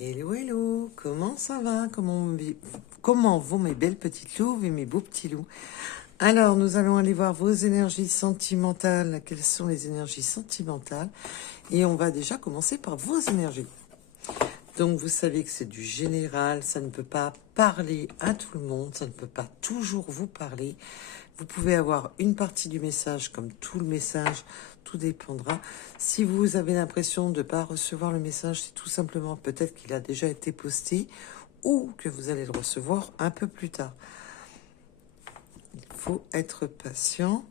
Hello, hello, comment ça va? Comment vont mes belles petites louves et mes beaux petits loups? Alors, nous allons aller voir vos énergies sentimentales. Quelles sont les énergies sentimentales? Et on va déjà commencer par vos énergies. Donc, vous savez que c'est du général, ça ne peut pas parler à tout le monde, ça ne peut pas toujours vous parler. Vous pouvez avoir une partie du message comme tout le message, tout dépendra. Si vous avez l'impression de ne pas recevoir le message, c'est tout simplement peut-être qu'il a déjà été posté ou que vous allez le recevoir un peu plus tard. Il faut être patient.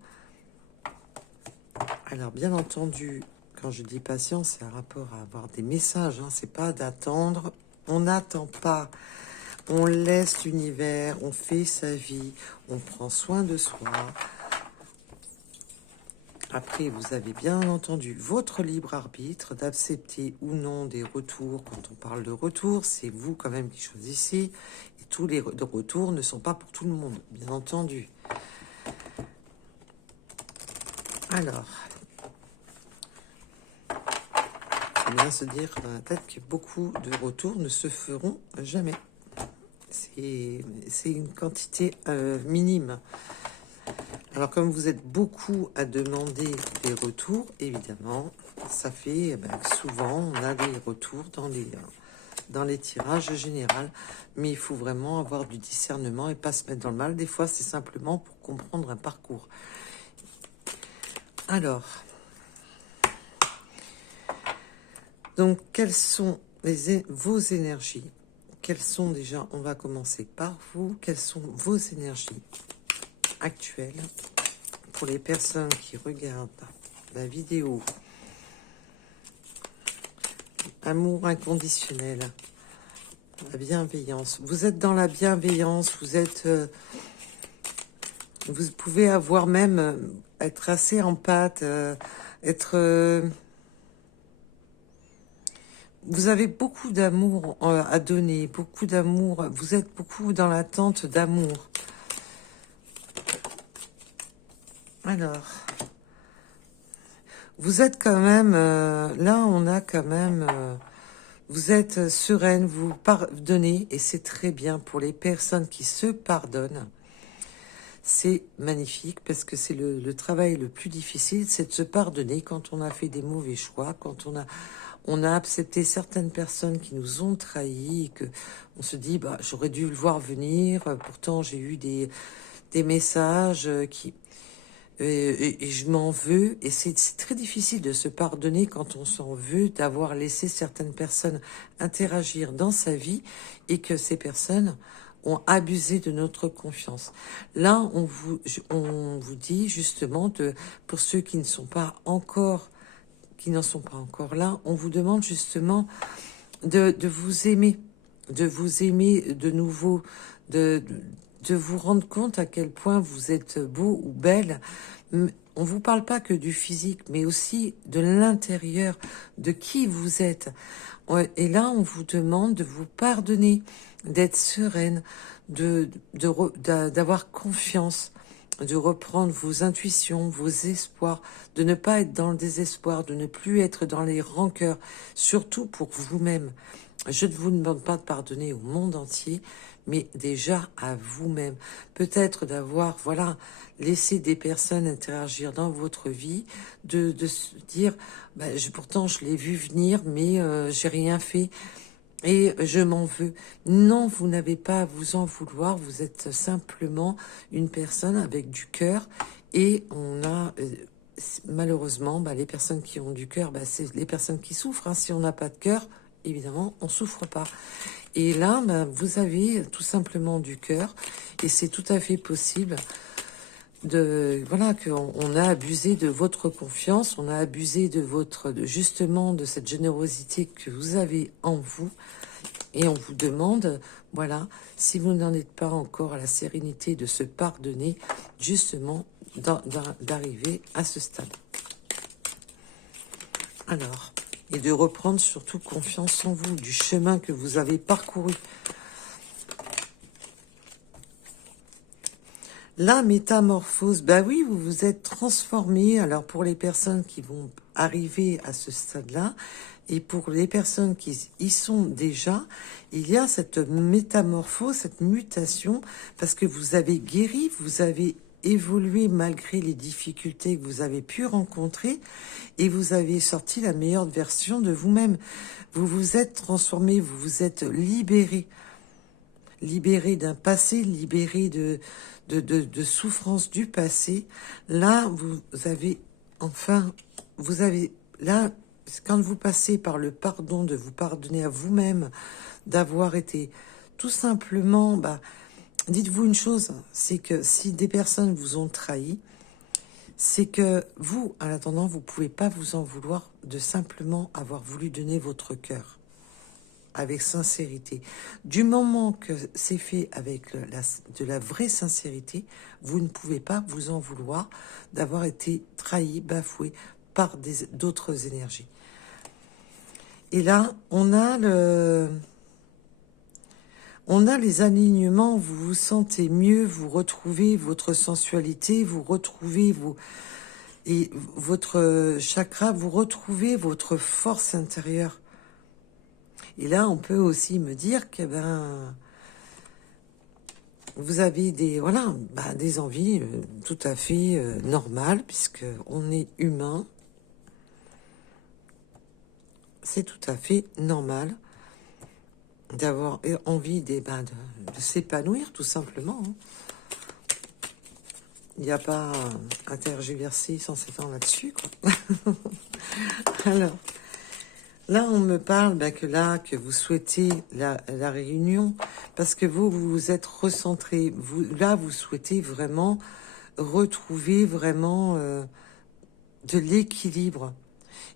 Alors, bien entendu, quand je dis patient, c'est un rapport à avoir des messages, hein, c'est pas d'attendre. On n'attend pas. On laisse l'univers, on fait sa vie, on prend soin de soi. Après, vous avez bien entendu votre libre arbitre d'accepter ou non des retours. Quand on parle de retours, c'est vous quand même qui choisissez. Et tous les retours ne sont pas pour tout le monde, bien entendu. Alors, il faut bien se dire dans la tête que beaucoup de retours ne se feront jamais. C'est une quantité minime. Alors, comme vous êtes beaucoup à demander des retours, évidemment, ça fait que souvent, on a des retours dans les tirages généraux. Mais il faut vraiment avoir du discernement et pas se mettre dans le mal. Des fois, c'est simplement pour comprendre un parcours. Alors, donc, quelles sont vos énergies? Quelles sont déjà, on va commencer par vous, quelles sont vos énergies actuelles pour les personnes qui regardent la vidéo? Amour inconditionnel, la bienveillance. Vous êtes dans la bienveillance, vous pouvez avoir même être assez empathe, vous avez beaucoup d'amour à donner, beaucoup d'amour. Vous êtes beaucoup dans l'attente d'amour. Alors, vous êtes quand même, là on a quand même, vous êtes sereine, vous pardonnez, et c'est très bien pour les personnes qui se pardonnent. C'est magnifique parce que c'est le travail le plus difficile, c'est de se pardonner quand on a fait des mauvais choix, quand on a accepté certaines personnes qui nous ont trahis, et que on se dit, bah, j'aurais dû le voir venir, pourtant j'ai eu des messages qui... Et je m'en veux, et c'est très difficile de se pardonner quand on s'en veut d'avoir laissé certaines personnes interagir dans sa vie et que ces personnes ont abusé de notre confiance. Là, on vous dit justement, pour ceux qui ne sont pas encore, qui n'en sont pas encore là, on vous demande justement de vous aimer, de nouveau, de vous rendre compte à quel point vous êtes beau ou belle. On vous parle pas que du physique, mais aussi de l'intérieur, de qui vous êtes. Et là, on vous demande de vous pardonner, d'être sereine, d'avoir confiance, de reprendre vos intuitions, vos espoirs, de ne pas être dans le désespoir, de ne plus être dans les rancœurs, surtout pour vous-même. Je ne vous demande pas de pardonner au monde entier, mais déjà à vous-même. Peut-être d'avoir, voilà, laissé des personnes interagir dans votre vie, de se dire, pourtant je l'ai vu venir, mais j'ai rien fait et je m'en veux. Non, vous n'avez pas à vous en vouloir, vous êtes simplement une personne avec du cœur et on a... malheureusement, les personnes qui ont du cœur, c'est les personnes qui souffrent. Hein. Si on n'a pas de cœur, évidemment, on souffre pas. Et là, vous avez tout simplement du cœur, et c'est tout à fait possible qu'on a abusé de votre confiance, on a abusé justement de cette générosité que vous avez en vous, et on vous demande, voilà, si vous n'en êtes pas encore à la sérénité de se pardonner, justement, d'arriver à ce stade. Alors, et de reprendre surtout confiance en vous, du chemin que vous avez parcouru. La métamorphose, oui, vous vous êtes transformé. Alors pour les personnes qui vont arriver à ce stade-là. Et pour les personnes qui y sont déjà, il y a cette métamorphose, cette mutation, parce que vous avez guéri, vous avez évolué malgré les difficultés que vous avez pu rencontrer, et vous avez sorti la meilleure version de vous-même. Vous vous êtes transformé, vous vous êtes libéré. Libéré d'un passé, libéré de souffrances du passé. Là, vous avez, enfin, vous avez, là, quand vous passez par le pardon, de vous pardonner à vous-même, d'avoir été tout simplement, dites-vous une chose, c'est que si des personnes vous ont trahi, c'est que vous, en attendant, vous pouvez pas vous en vouloir de simplement avoir voulu donner votre cœur avec sincérité. Du moment que c'est fait avec de la vraie sincérité, vous ne pouvez pas vous en vouloir d'avoir été trahi, bafoué par d'autres énergies. Et là, on a les alignements, vous vous sentez mieux, vous retrouvez votre sensualité, vous retrouvez votre chakra, vous retrouvez votre force intérieure. Et là, on peut aussi me dire que vous avez des envies tout à fait normales, puisque on est humain. C'est tout à fait normal d'avoir envie de s'épanouir, tout simplement. Il n'y a pas à tergiverser sans s'étendre là-dessus, quoi. Alors, là, on me parle que vous souhaitez la réunion, parce que vous vous êtes recentré. Vous souhaitez vraiment retrouver vraiment de l'équilibre.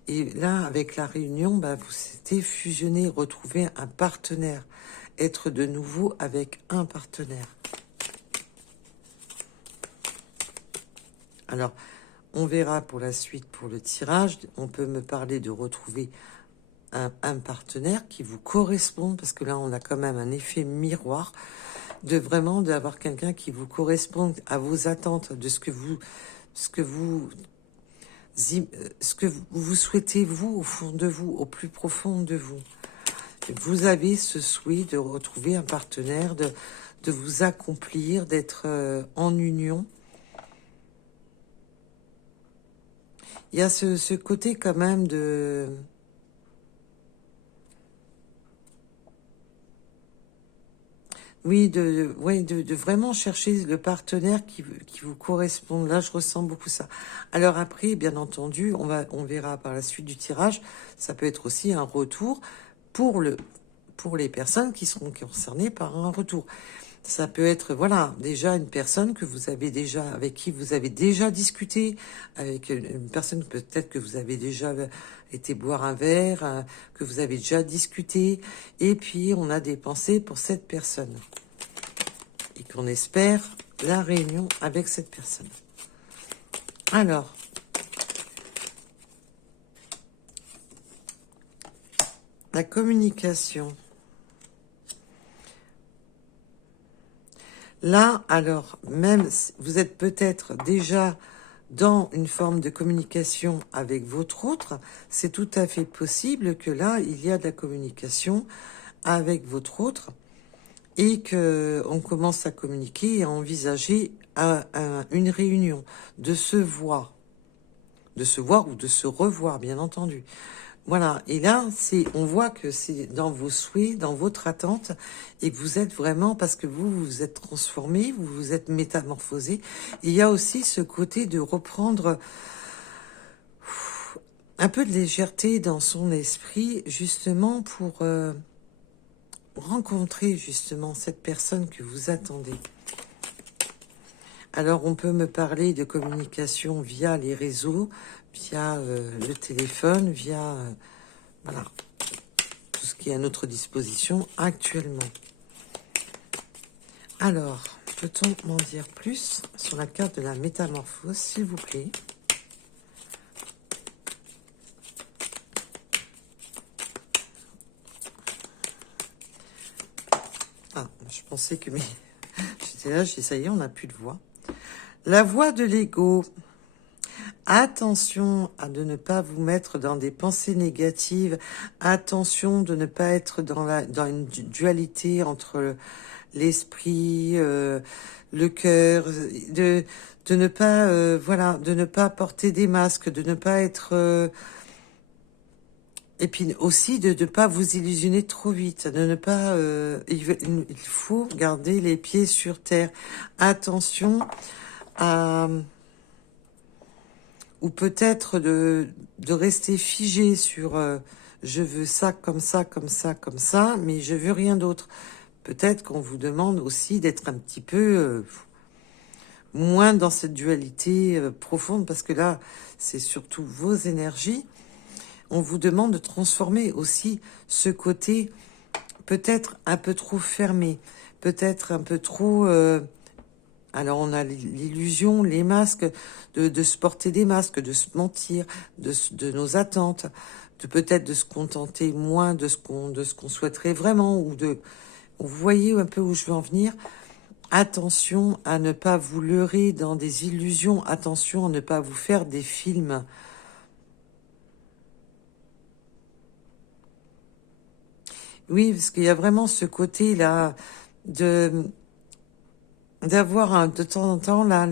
Et là, avec la réunion, vous s'étiez fusionné, retrouver un partenaire, être de nouveau avec un partenaire. Alors, on verra pour la suite, pour le tirage, on peut me parler de retrouver un partenaire qui vous correspond, parce que là, on a quand même un effet miroir, d'avoir quelqu'un qui vous correspond à vos attentes, de ce que vous souhaitez, vous, au fond de vous, au plus profond de vous. Vous avez ce souhait de retrouver un partenaire, de vous accomplir, d'être en union. Il y a ce côté quand même de... Oui, de vraiment chercher le partenaire qui vous correspond. Là, je ressens beaucoup ça. Alors après, bien entendu, on verra par la suite du tirage, ça peut être aussi un retour pour les personnes qui seront concernées par un retour. Ça peut être, déjà une personne avec qui vous avez déjà discuté, avec une personne peut-être que vous avez déjà été boire un verre, que vous avez déjà discuté, et puis on a des pensées pour cette personne. Et qu'on espère la réunion avec cette personne. Alors, la communication. Là, alors, même si vous êtes peut-être déjà dans une forme de communication avec votre autre, c'est tout à fait possible que là, il y a de la communication avec votre autre et qu'on commence à communiquer et à envisager une réunion, de se voir ou de se revoir, bien entendu. Voilà, et là, on voit que c'est dans vos souhaits, dans votre attente, et que vous êtes vraiment, parce que vous vous êtes transformé, vous vous êtes métamorphosé. Il y a aussi ce côté de reprendre un peu de légèreté dans son esprit, justement pour rencontrer justement cette personne que vous attendez. Alors, on peut me parler de communication via les réseaux, via le téléphone, via tout ce qui est à notre disposition actuellement. Alors, peut-on m'en dire plus sur la carte de la métamorphose, s'il vous plaît? Ah, je pensais que j'étais là, j'ai dit, ça y est, on n'a plus de voix. La voix de l'ego. Attention à de ne pas vous mettre dans des pensées négatives. Attention de ne pas être dans une dualité entre l'esprit, le cœur, de ne pas, voilà, de ne pas porter des masques, de ne pas être, et puis aussi de ne pas vous illusionner trop vite, de ne pas, il faut garder les pieds sur terre. Attention à, ou peut-être de rester figé sur, je veux ça, comme ça, comme ça, comme ça, mais je veux rien d'autre. Peut-être qu'on vous demande aussi d'être un petit peu moins dans cette dualité profonde, parce que là, c'est surtout vos énergies. On vous demande de transformer aussi ce côté peut-être un peu trop fermé, peut-être un peu trop... alors on a l'illusion, les masques, de se porter des masques, de se mentir, de nos attentes, de peut-être de se contenter moins de ce qu'on souhaiterait vraiment, ou de... Vous voyez un peu où je veux en venir. Attention à ne pas vous leurrer dans des illusions. Attention à ne pas vous faire des films. Oui, parce qu'il y a vraiment ce côté-là de d'avoir de temps en temps là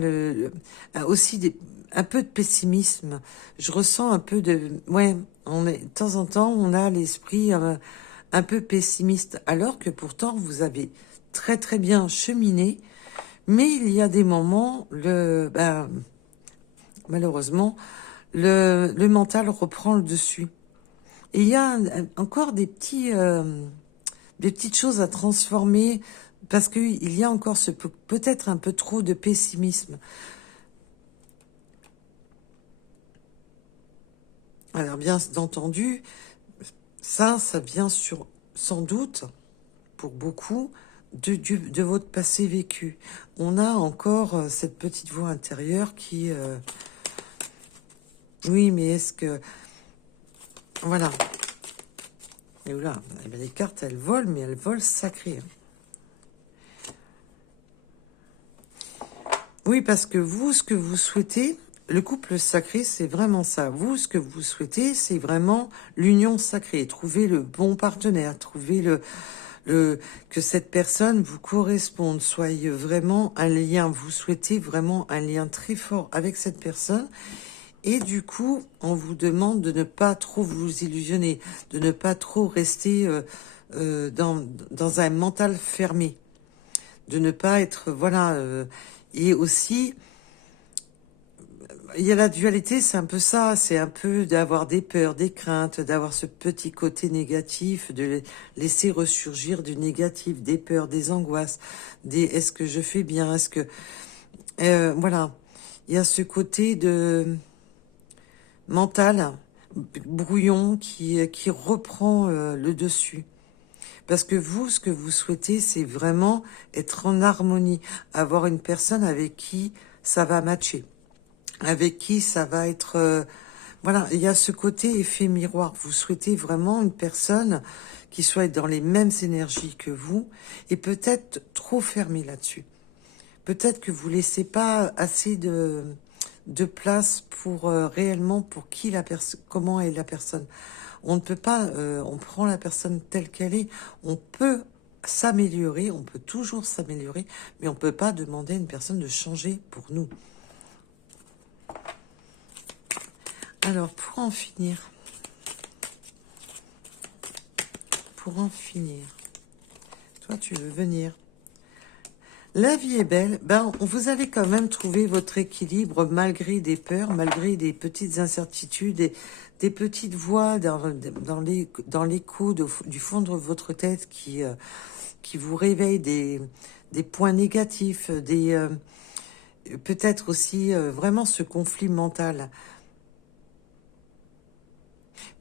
aussi un peu de pessimisme. Je ressens un peu de ouais, de temps en temps on a l'esprit un peu pessimiste, alors que pourtant vous avez très très bien cheminé, mais il y a des moments, malheureusement, le mental reprend le dessus. Et il y a encore des petites choses à transformer, parce qu'il y a encore peut-être un peu trop de pessimisme. Alors bien entendu, ça vient sans doute, pour beaucoup, de votre passé vécu. On a encore cette petite voix intérieure qui... oui, mais est-ce que... Voilà. Et là, eh bien, les cartes, elles volent, mais elles volent sacrées. Oui, parce que vous, ce que vous souhaitez, le couple sacré, c'est vraiment ça. Vous, ce que vous souhaitez, c'est vraiment l'union sacrée. Trouver le bon partenaire, trouver que cette personne vous corresponde, soyez vraiment un lien. Vous souhaitez vraiment un lien très fort avec cette personne. Et du coup, on vous demande de ne pas trop vous illusionner, de ne pas trop rester dans un mental fermé, de ne pas être, voilà. Et aussi, il y a la dualité, c'est un peu ça, c'est un peu d'avoir des peurs, des craintes, d'avoir ce petit côté négatif, de laisser ressurgir du négatif, des peurs, des angoisses, des est-ce que je fais bien, est-ce que... voilà, il y a ce côté de mental, brouillon, qui reprend le dessus. Parce que vous, ce que vous souhaitez, c'est vraiment être en harmonie, avoir une personne avec qui ça va matcher, avec qui ça va être... voilà, il y a ce côté effet miroir. Vous souhaitez vraiment une personne qui soit dans les mêmes énergies que vous, et peut-être trop fermée là-dessus. Peut-être que vous laissez pas assez de place pour réellement pour qui la personne, comment est la personne. On ne peut pas, on prend la personne telle qu'elle est. On peut s'améliorer, on peut toujours s'améliorer, mais on peut pas demander à une personne de changer pour nous. Alors, pour en finir, toi, tu veux venir. La vie est belle. Ben, vous allez quand même trouver votre équilibre malgré des peurs, malgré des petites incertitudes, des petites voix dans l'écho du fond de votre tête qui vous réveillent des points négatifs, peut-être aussi vraiment ce conflit mental.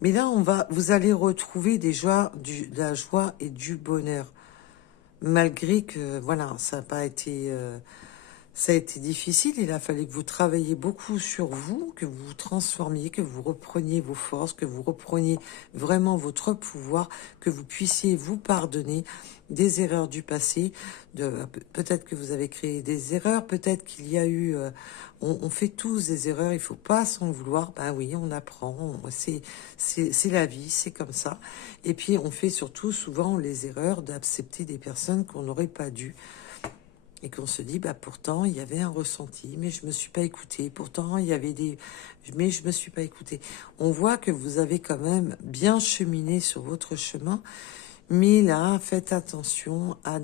Mais là, vous allez retrouver de la joie et du bonheur. Malgré que, voilà, ça n'a pas été Ça a été difficile, il a fallu que vous travailliez beaucoup sur vous, que vous vous transformiez, que vous repreniez vos forces, que vous repreniez vraiment votre pouvoir, que vous puissiez vous pardonner des erreurs du passé. Peut-être que vous avez créé des erreurs, peut-être qu'il y a eu... on fait tous des erreurs, il faut pas s'en vouloir. Ben oui, on apprend, c'est la vie, c'est comme ça. Et puis on fait surtout souvent les erreurs d'accepter des personnes qu'on n'aurait pas dû. Et qu'on se dit, bah pourtant, il y avait un ressenti, mais je me suis pas écoutée. Pourtant, il y avait des... Mais je me suis pas écoutée. On voit que vous avez quand même bien cheminé sur votre chemin, mais là, faites attention à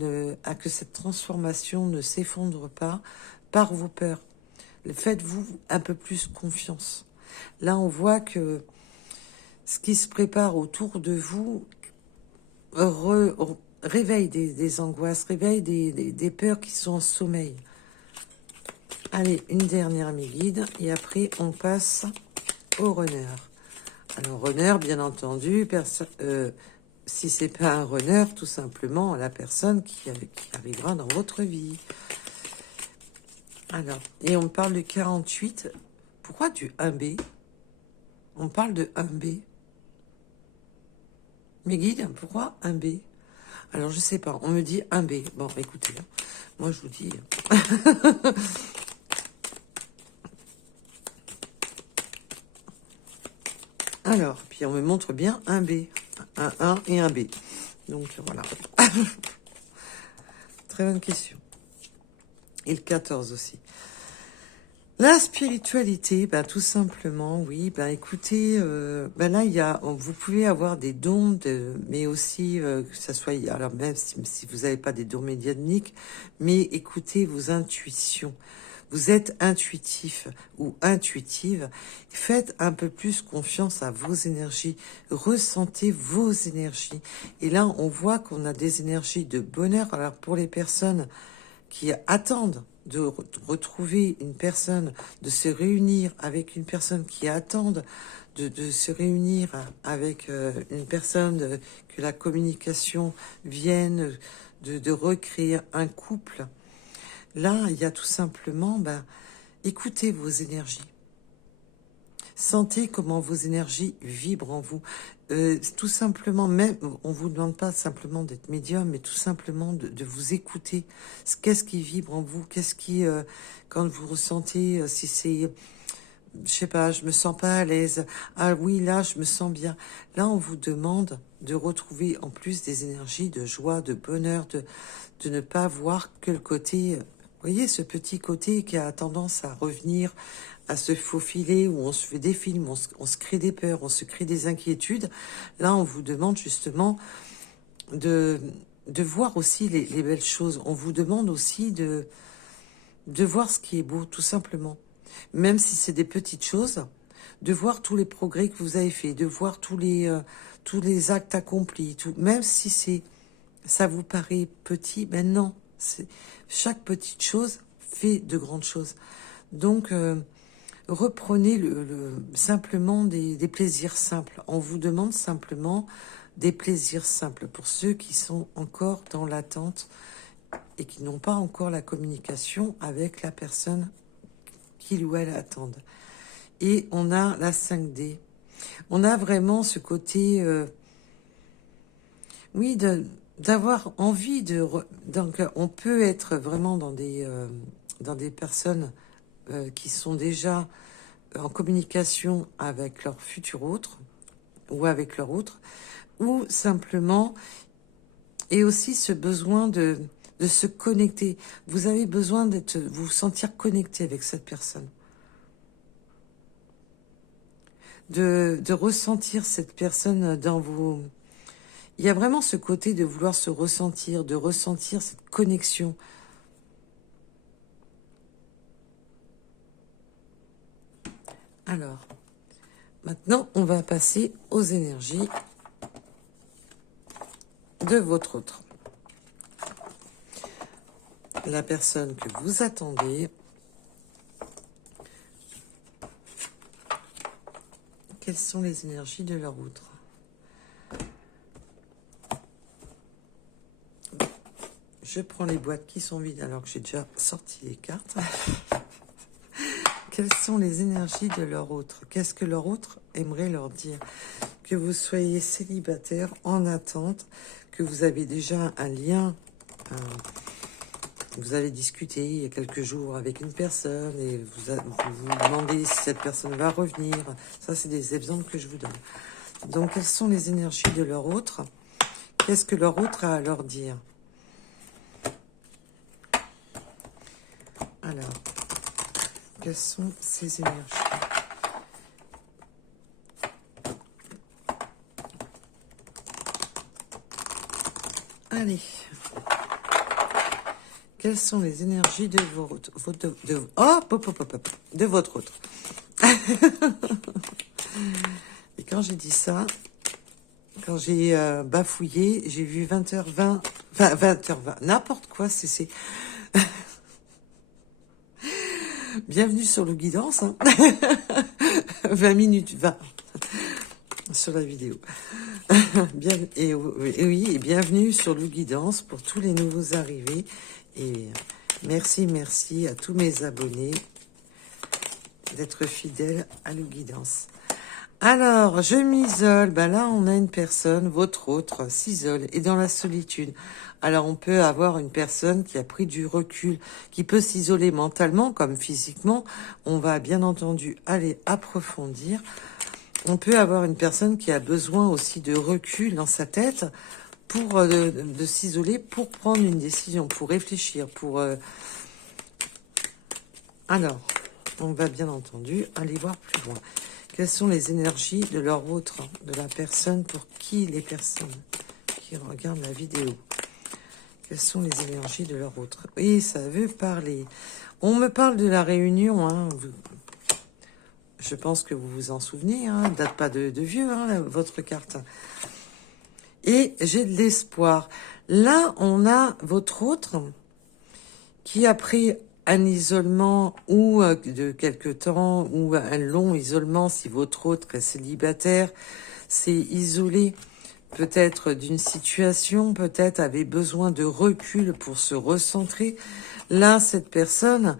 que cette transformation ne s'effondre pas par vos peurs. Faites-vous un peu plus confiance. Là, on voit que ce qui se prépare autour de vous réveille des angoisses, réveille des peurs qui sont en sommeil. Allez, une dernière mes guides, et après on passe au runner. Alors runner, bien entendu, si c'est pas un runner, tout simplement la personne qui arrivera dans votre vie. Alors, et on parle de 48. Pourquoi du 1B? On parle de 1B. Mes guides, pourquoi 1B? Alors, je sais pas, on me dit 1B. Bon, écoutez, moi je vous dis... Alors, puis on me montre bien un B, un 1 et un B. Donc, voilà. Très bonne question. Et le 14 aussi. La spiritualité, ben, tout simplement, oui, ben, écoutez, ben là, vous pouvez avoir des dons, mais aussi, que ça soit, alors même si vous n'avez pas des dons médiumniques, mais écoutez vos intuitions. Vous êtes intuitif ou intuitive, faites un peu plus confiance à vos énergies, ressentez vos énergies. Et là, on voit qu'on a des énergies de bonheur. Alors pour les personnes qui attendent de retrouver une personne, de se réunir avec une personne qui attendent de se réunir avec une personne, que la communication vienne, de recréer un couple. Là, il y a tout simplement, écoutez vos énergies. Sentez comment vos énergies vibrent en vous. Tout simplement, même, on vous demande pas simplement d'être médium, mais tout simplement de vous écouter. Qu'est-ce qui vibre en vous? Qu'est-ce qui, quand vous ressentez, si c'est, je sais pas, je me sens pas à l'aise. Ah oui, là, je me sens bien. Là, on vous demande de retrouver en plus des énergies de joie, de bonheur, de ne pas voir que le côté... Vous voyez, ce petit côté qui a tendance à revenir, à se faufiler, où on se fait des films, on se crée des peurs, on se crée des inquiétudes. Là, on vous demande justement de voir aussi les belles choses. On vous demande aussi de voir ce qui est beau, tout simplement. Même si c'est des petites choses, de voir tous les progrès que vous avez faits, de voir tous les actes accomplis, même si ça vous paraît petit, ben non. Chaque petite chose fait de grandes choses. Donc, reprenez simplement des plaisirs simples. On vous demande simplement des plaisirs simples pour ceux qui sont encore dans l'attente et qui n'ont pas encore la communication avec la personne qu'il ou elle attendent. Et on a la 5D. On a vraiment ce côté, oui, d'avoir envie donc on peut être vraiment dans des personnes qui sont déjà en communication avec leur futur autre ou avec leur autre, ou simplement, et aussi ce besoin de se connecter. Vous avez besoin vous sentir connecté avec cette personne. De ressentir cette personne dans vos... Il y a vraiment ce côté de vouloir se ressentir, de ressentir cette connexion. Alors, maintenant, on va passer aux énergies de votre autre. La personne que vous attendez. Quelles sont les énergies de leur autre? je prends les boîtes qui sont vides alors que j'ai déjà sorti les cartes. Quelles sont les énergies de leur autre? Qu'est-ce que leur autre aimerait leur dire? Que vous soyez célibataire, en attente, que vous avez déjà un lien, vous avez discuté il y a quelques jours avec une personne et vous demandez si cette personne va revenir. Ça, c'est des exemples que je vous donne. Donc, quelles sont les énergies de leur autre? Qu'est-ce que leur autre a à leur dire? Alors, quelles sont ces énergies? Allez. Quelles sont les énergies de votre de votre autre? Et quand j'ai dit ça, quand j'ai bafouillé, j'ai vu 20h20, enfin 20h20, n'importe quoi, c'est... Bienvenue sur le guidance, hein. 20 minutes 20 sur la vidéo. Bien, et oui, et bienvenue sur le guidance pour tous les nouveaux arrivés. Et merci à tous mes abonnés d'être fidèles à le guidance. Alors, je m'isole. Ben là, on a une personne, votre autre, s'isole, et dans la solitude. Alors, on peut avoir une personne qui a pris du recul, qui peut s'isoler mentalement comme physiquement. On va bien entendu aller approfondir. On peut avoir une personne qui a besoin aussi de recul dans sa tête pour de s'isoler, pour prendre une décision, pour réfléchir, pour... Alors, on va bien entendu aller voir plus loin. Quelles sont les énergies de leur autre, de la personne pour qui les personnes qui regardent la vidéo? Quelles sont les énergies de leur autre? Oui, ça veut parler. On me parle de la réunion, hein. Je pense que vous vous en souvenez, hein. Date pas de vieux, hein, votre carte. Et j'ai de l'espoir. Là, on a votre autre qui a pris un isolement ou de quelque temps ou un long isolement, si votre autre est célibataire, s'est isolé peut-être d'une situation, peut-être avait besoin de recul pour se recentrer. Là, cette personne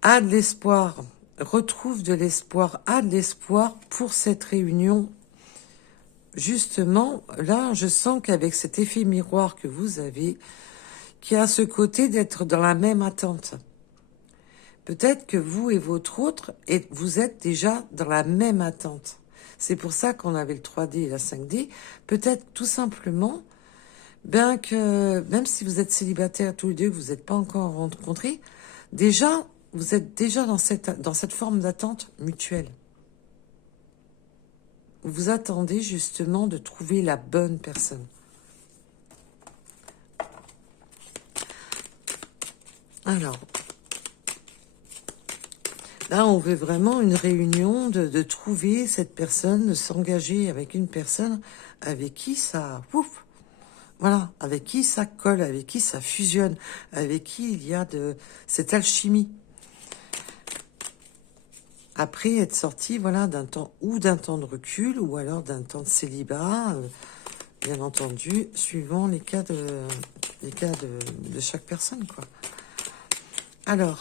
a de l'espoir, retrouve de l'espoir, a de l'espoir pour cette réunion. Justement, là, je sens qu'avec cet effet miroir que vous avez, qui a ce côté d'être dans la même attente. Peut-être que vous et votre autre, vous êtes déjà dans la même attente. C'est pour ça qu'on avait le 3D et la 5D. Peut-être tout simplement, ben que même si vous êtes célibataires tous les deux, que vous n'êtes pas encore rencontrés, déjà, vous êtes déjà dans cette forme d'attente mutuelle. Vous attendez justement de trouver la bonne personne. Alors, là, on veut vraiment une réunion de trouver cette personne, de s'engager avec une personne avec qui ça... Ouf, voilà, avec qui ça colle, avec qui ça fusionne, avec qui il y a de cette alchimie. Après être sorti, voilà, d'un temps de recul ou alors d'un temps de célibat, bien entendu, suivant les cas de chaque personne, quoi. Alors,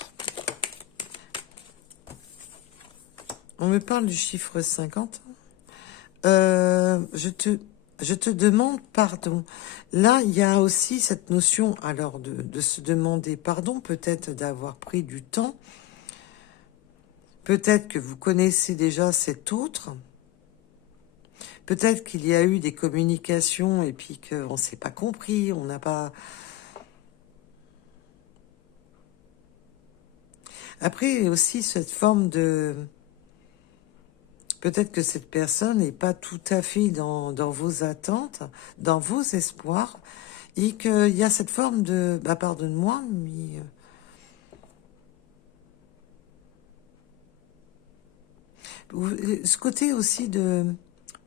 on me parle du chiffre 50. Je te demande pardon. Là, il y a aussi cette notion, alors, de se demander pardon, peut-être d'avoir pris du temps. Peut-être que vous connaissez déjà cet autre. Peut-être qu'il y a eu des communications et puis qu'on ne s'est pas compris, on n'a pas... Après, il y a aussi cette forme de... Peut-être que cette personne n'est pas tout à fait dans vos attentes, dans vos espoirs, et qu'il y a cette forme de... Bah, pardonne-moi, mais... Ce côté aussi de...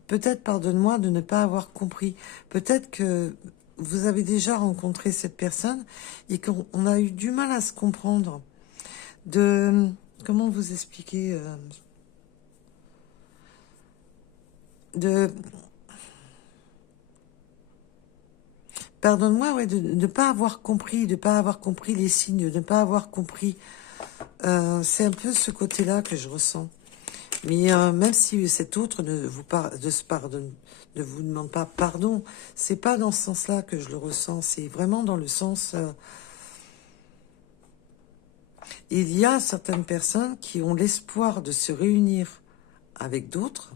Peut-être, pardonne-moi, de ne pas avoir compris. Peut-être que vous avez déjà rencontré cette personne et qu'on a eu du mal à se comprendre. De... Comment vous expliquer pardonne-moi, ouais, de ne pas avoir compris, de ne pas avoir compris les signes, de ne pas avoir compris. C'est un peu ce côté-là que je ressens. Mais même si cet autre ne vous demande pas pardon, c'est pas dans ce sens-là que je le ressens. C'est vraiment dans le sens... il y a certaines personnes qui ont l'espoir de se réunir avec d'autres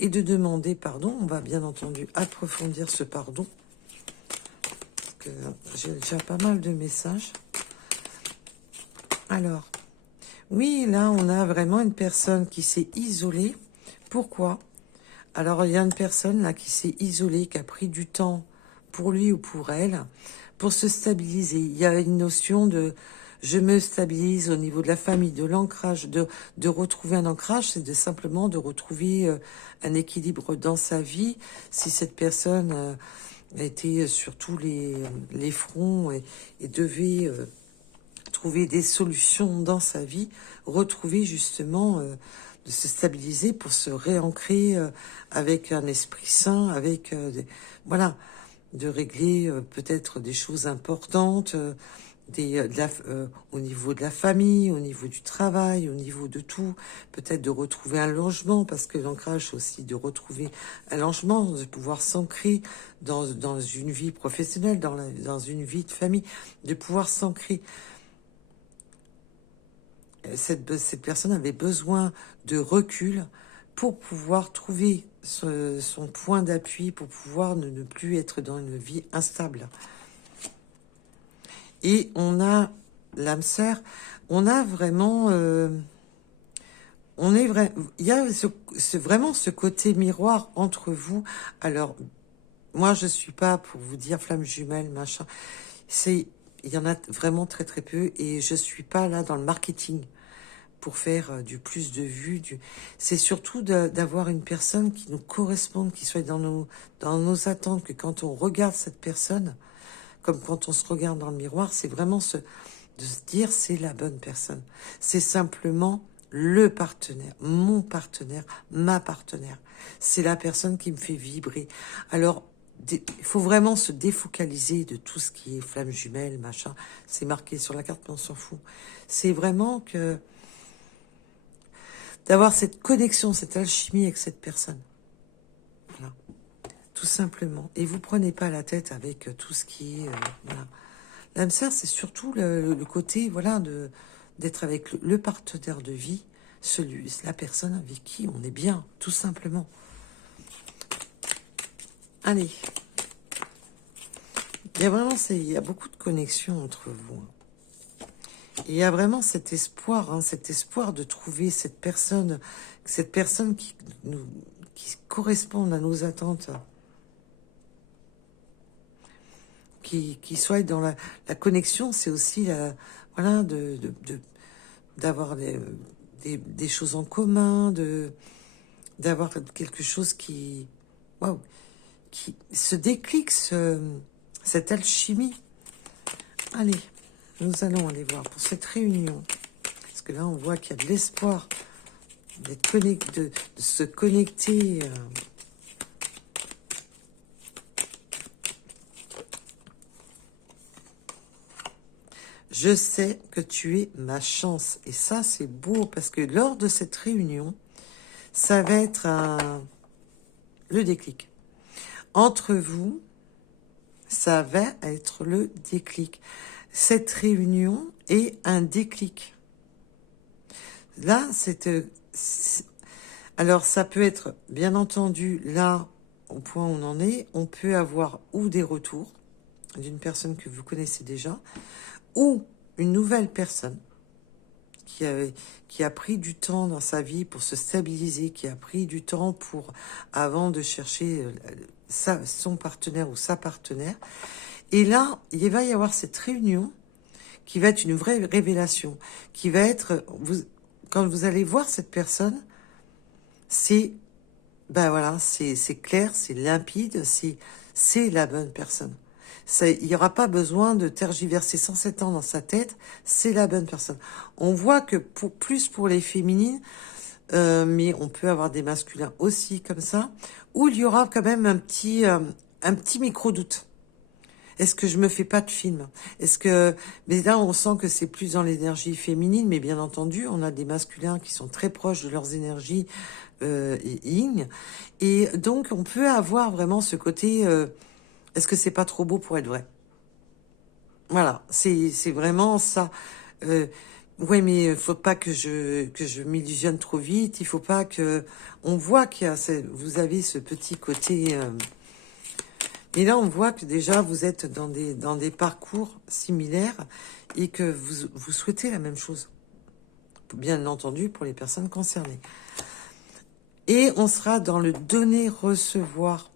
et de demander pardon. On va bien entendu approfondir ce pardon. Parce que j'ai déjà pas mal de messages. Alors, oui, là, on a vraiment une personne qui s'est isolée. Pourquoi? Alors, il y a une personne là qui s'est isolée, qui a pris du temps pour lui ou pour elle, pour se stabiliser. Il y a une notion de je me stabilise au niveau de la famille, de l'ancrage, de retrouver un ancrage, c'est de simplement de retrouver un équilibre dans sa vie. Si cette personne a été sur tous les fronts et devait trouver des solutions dans sa vie, retrouver justement de se stabiliser pour se réancrer avec un esprit sain, avec voilà, de régler peut-être des choses importantes, au niveau de la famille, au niveau du travail, au niveau de tout, peut-être de retrouver un logement, parce que l'ancrage aussi de retrouver un logement, de pouvoir s'ancrer dans une vie professionnelle, dans une vie de famille, de pouvoir s'ancrer. Cette personne avait besoin de recul pour pouvoir trouver son point d'appui, pour pouvoir ne plus être dans une vie instable. Et on a l'âme sœur, on a vraiment... il y a vraiment ce côté miroir entre vous. Alors, moi, je suis pas pour vous dire flamme jumelle, machin. Il y en a vraiment très très peu et je suis pas là dans le marketing pour faire du plus de vues. C'est surtout d'avoir une personne qui nous corresponde, qui soit dans nos attentes, que quand on regarde cette personne, comme quand on se regarde dans le miroir, c'est vraiment de se dire c'est la bonne personne. C'est simplement le partenaire, mon partenaire, ma partenaire. C'est la personne qui me fait vibrer. Alors, il faut vraiment se défocaliser de tout ce qui est flamme jumelle, machin. C'est marqué sur la carte, mais on s'en fout. C'est vraiment que d'avoir cette connexion, cette alchimie avec cette personne. Voilà. Tout simplement. Et vous prenez pas la tête avec tout ce qui est... voilà. L'âme sœur, c'est surtout le côté, voilà, d'être avec le partenaire de vie, la personne avec qui on est bien, tout simplement. Allez. Il y a beaucoup de connexions entre vous. Et il y a vraiment cet espoir de trouver cette personne qui correspond à nos attentes. Qui soit dans la connexion, c'est aussi voilà, d'avoir des choses en commun, d'avoir quelque chose waouh, qui se déclic, cette alchimie. Allez, nous allons aller voir pour cette réunion. Parce que là, on voit qu'il y a de l'espoir de se connecter. Je sais que tu es ma chance. Et ça, c'est beau parce que lors de cette réunion, ça va être le déclic. Entre vous, ça va être le déclic. Cette réunion est un déclic. Là, alors, ça peut être, bien entendu, là, au point où on en est, on peut avoir ou des retours d'une personne que vous connaissez déjà, ou une nouvelle personne qui a pris du temps dans sa vie pour se stabiliser, qui a pris du temps avant de chercher son partenaire ou sa partenaire. Et là, il va y avoir cette réunion qui va être une vraie révélation, qui va être, quand vous allez voir cette personne, ben voilà, c'est clair, c'est limpide, c'est la bonne personne. Il n'y aura pas besoin de tergiverser 107 ans dans sa tête, c'est la bonne personne. On voit que plus pour les féminines, mais on peut avoir des masculins aussi comme ça, où il y aura quand même un petit micro-doute. Est-ce que je me fais pas de film? Est-ce que... Mais là, on sent que c'est plus dans l'énergie féminine, mais bien entendu, on a des masculins qui sont très proches de leurs énergies yin. Et donc, on peut avoir vraiment ce côté... est-ce que c'est pas trop beau pour être vrai? Voilà, c'est vraiment ça. Euh, ouais, mais faut pas que je m'illusionne trop vite. Il faut pas que... On voit qu'il y a... Vous avez ce petit côté... Et là, on voit que déjà, vous êtes dans des parcours similaires et que vous souhaitez la même chose. Bien entendu, pour les personnes concernées. Et on sera dans le donner-recevoir.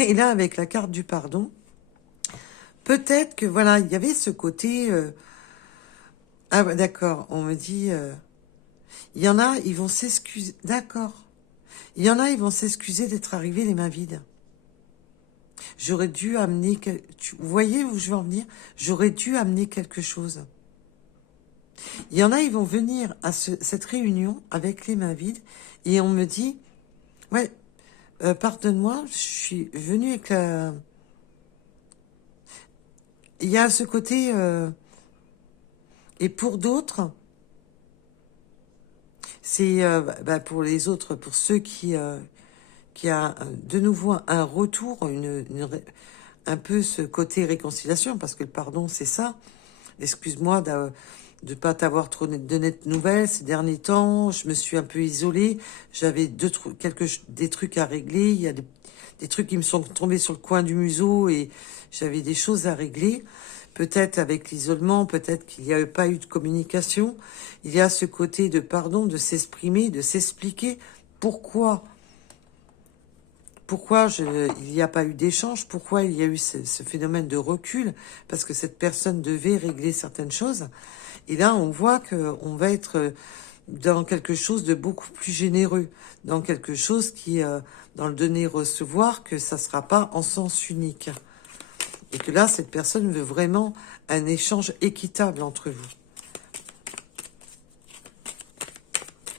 Et là, avec la carte du pardon, peut-être que, voilà, il y avait ce côté... Ah, ouais, d'accord, on me dit... il y en a, ils vont s'excuser... D'accord. Il y en a, ils vont s'excuser d'être arrivés les mains vides. J'aurais dû amener... Vous voyez où je veux en venir? J'aurais dû amener quelque chose. Il y en a, ils vont venir à cette réunion avec les mains vides et on me dit, ouais, pardonne-moi, je suis venue avec la... Il y a ce côté... et pour d'autres, c'est pour les autres, pour ceux qui a de nouveau un retour, un peu ce côté réconciliation, parce que le pardon, c'est ça. Excuse-moi de pas t'avoir trop donné de nouvelles ces derniers temps. Je me suis un peu isolée. J'avais des trucs à régler. Il y a des trucs qui me sont tombés sur le coin du museau et j'avais des choses à régler. Peut-être avec l'isolement, peut-être qu'il n'y avait pas eu de communication. Il y a ce côté de pardon, de s'exprimer, de s'expliquer pourquoi il n'y a pas eu d'échange, pourquoi il y a eu ce phénomène de recul, parce que cette personne devait régler certaines choses. Et là, on voit qu'on va être dans quelque chose de beaucoup plus généreux, dans quelque chose qui, dans le donner-recevoir, que ça ne sera pas en sens unique. Et que là, cette personne veut vraiment un échange équitable entre vous.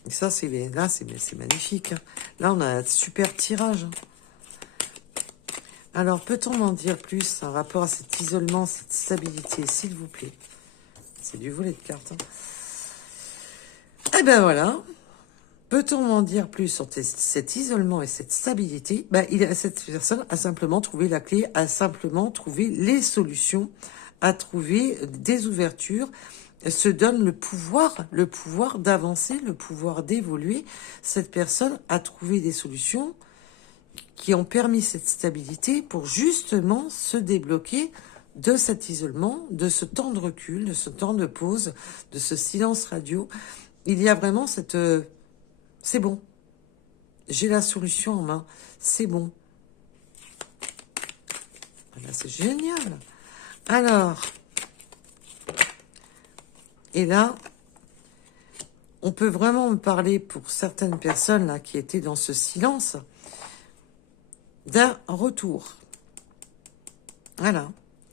Et ça, c'est magnifique. Là, on a un super tirage. Alors, peut-on m'en dire plus en rapport à cet isolement, cette stabilité, s'il vous plaît? C'est du volet de cartes. Eh ben voilà. Peut-on m'en dire plus sur cet isolement et cette stabilité? Cette personne a simplement trouvé la clé, a simplement trouvé les solutions, a trouvé des ouvertures, se donne le pouvoir d'avancer, le pouvoir d'évoluer. Cette personne a trouvé des solutions qui ont permis cette stabilité pour justement se débloquer de cet isolement, de ce temps de recul, de ce temps de pause, de ce silence radio. Il y a vraiment cette... c'est bon. J'ai la solution en main. C'est bon. C'est génial. Alors, et là, on peut vraiment me parler pour certaines personnes là qui étaient dans ce silence d'un retour. Voilà.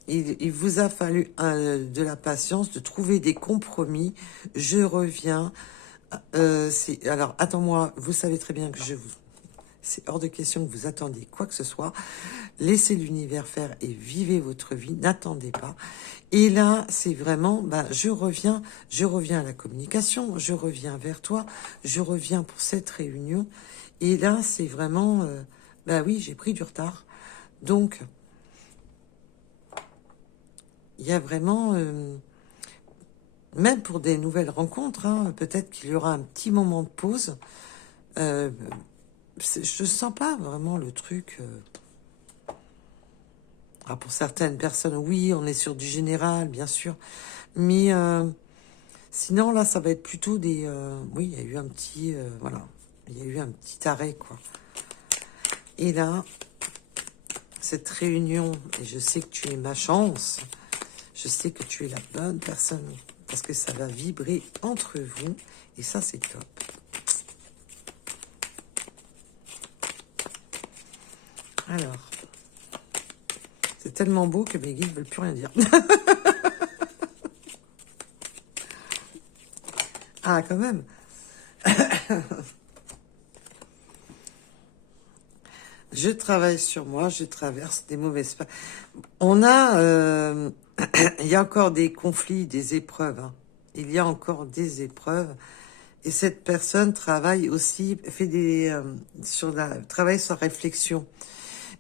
Il vous a fallu de la patience, de trouver des compromis. Je reviens. Alors, attends-moi. Vous savez très bien que c'est hors de question que vous attendiez quoi que ce soit. Laissez l'univers faire et vivez votre vie. N'attendez pas. Et là, c'est vraiment, je reviens à la communication. Je reviens vers toi. Je reviens pour cette réunion. Et là, c'est vraiment... oui, j'ai pris du retard. Donc, il y a vraiment, même pour des nouvelles rencontres, peut-être qu'il y aura un petit moment de pause. Je sens pas vraiment le truc. Pour certaines personnes, oui, on est sur du général, bien sûr. Mais sinon, là, ça va être plutôt des... oui, il y a eu un petit... voilà. Il y a eu un petit arrêt, quoi. Et là... cette réunion, et je sais que tu es ma chance, je sais que tu es la bonne personne, parce que ça va vibrer entre vous, et ça, c'est top. Alors, c'est tellement beau que mes guides ne veulent plus rien dire. Ah, quand même. Je travaille sur moi, je traverse des mauvaises phases. On a, il y a encore des conflits, des épreuves, hein. Il y a encore des épreuves. Et cette personne travaille aussi, fait travaille sur réflexion.